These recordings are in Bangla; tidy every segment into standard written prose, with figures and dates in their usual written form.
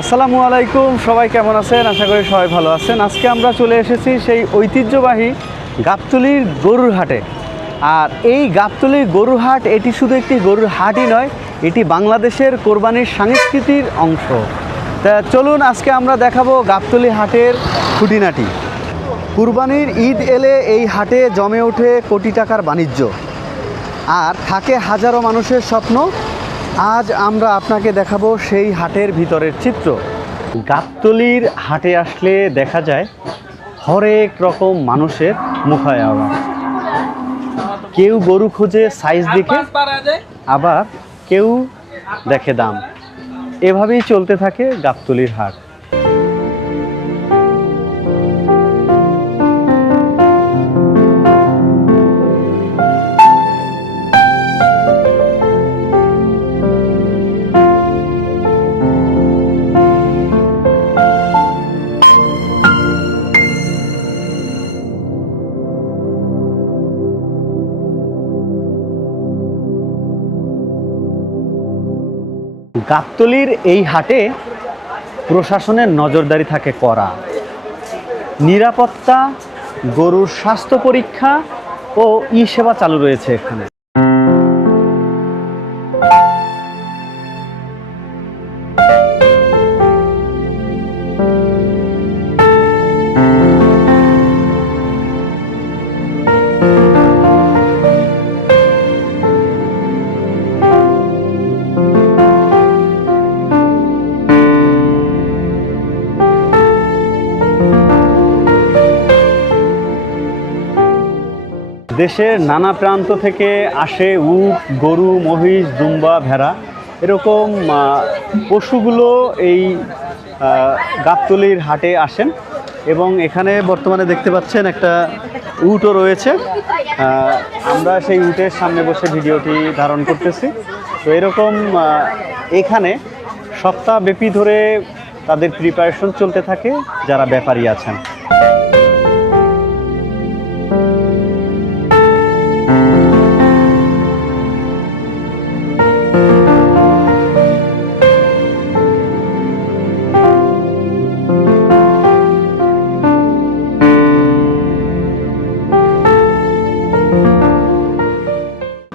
আসসালামু আলাইকুম, সবাই কেমন আছেন? আশা করি সবাই ভালো আছেন। আজকে আমরা চলে এসেছি সেই ঐতিহ্যবাহী গাবতলীর গরুর হাটে। আর এই গাবতলীর গরুর হাট এটি শুধু একটি গরুর হাটই নয়, এটি বাংলাদেশের কোরবানির সংস্কৃতির অংশ। তা চলুন আজকে আমরা দেখাবো গাবতলী হাটের খুঁটিনাটি। কুরবানির ঈদ এলে এই হাটে জমে ওঠে কোটি টাকার বাণিজ্য আর থাকে হাজারো মানুষের স্বপ্ন। আজ আমরা আপনাকে দেখাবো সেই হাটের ভিতরের চিত্র। গাবতলীর হাটে আসলে দেখা যায় হরেক রকম মানুষের মুখায়াওয়াজ। কেউ গরু খোঁজে সাইজ দেখে, আবার কেউ দেখে দাম। এভাবেই চলতে থাকে গাবতলীর হাট। গাবতলীর এই হাটে প্রশাসনের নজরদারি থাকে কড়া। নিরাপত্তা, গরুর স্বাস্থ্য পরীক্ষা ও ই সেবা চালু রয়েছে এখানে। দেশের নানা প্রান্ত থেকে আসে উট, গরু, মহিষ, দুম্বা, ভেড়া, এরকম পশুগুলো এই গাবতলীর হাটে আসেন। এবং এখানে বর্তমানে দেখতে পাচ্ছেন একটা উটও রয়েছে। আমরা সেই উটের সামনে বসে ভিডিওটি ধারণ করতেছি। তো এরকম এখানে সপ্তাহব্যাপী ধরে তাদের প্রিপারেশন চলতে থাকে যারা ব্যাপারী আছেন।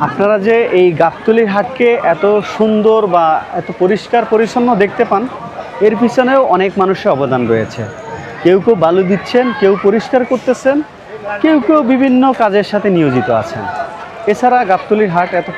আপনারা যে এই গাবতলীর হাটকে এত সুন্দর বা এত পরিষ্কার পরিচ্ছন্ন দেখতে পান, এর পিছনেও অনেক মানুষের অবদান রয়েছে। কেউ কেউ বালু দিচ্ছেন, কেউ পরিষ্কার করতেছেন, কেউ কেউ বিভিন্ন কাজের সাথে নিয়োজিত আছেন। এছাড়া গাবতলীর হাট এত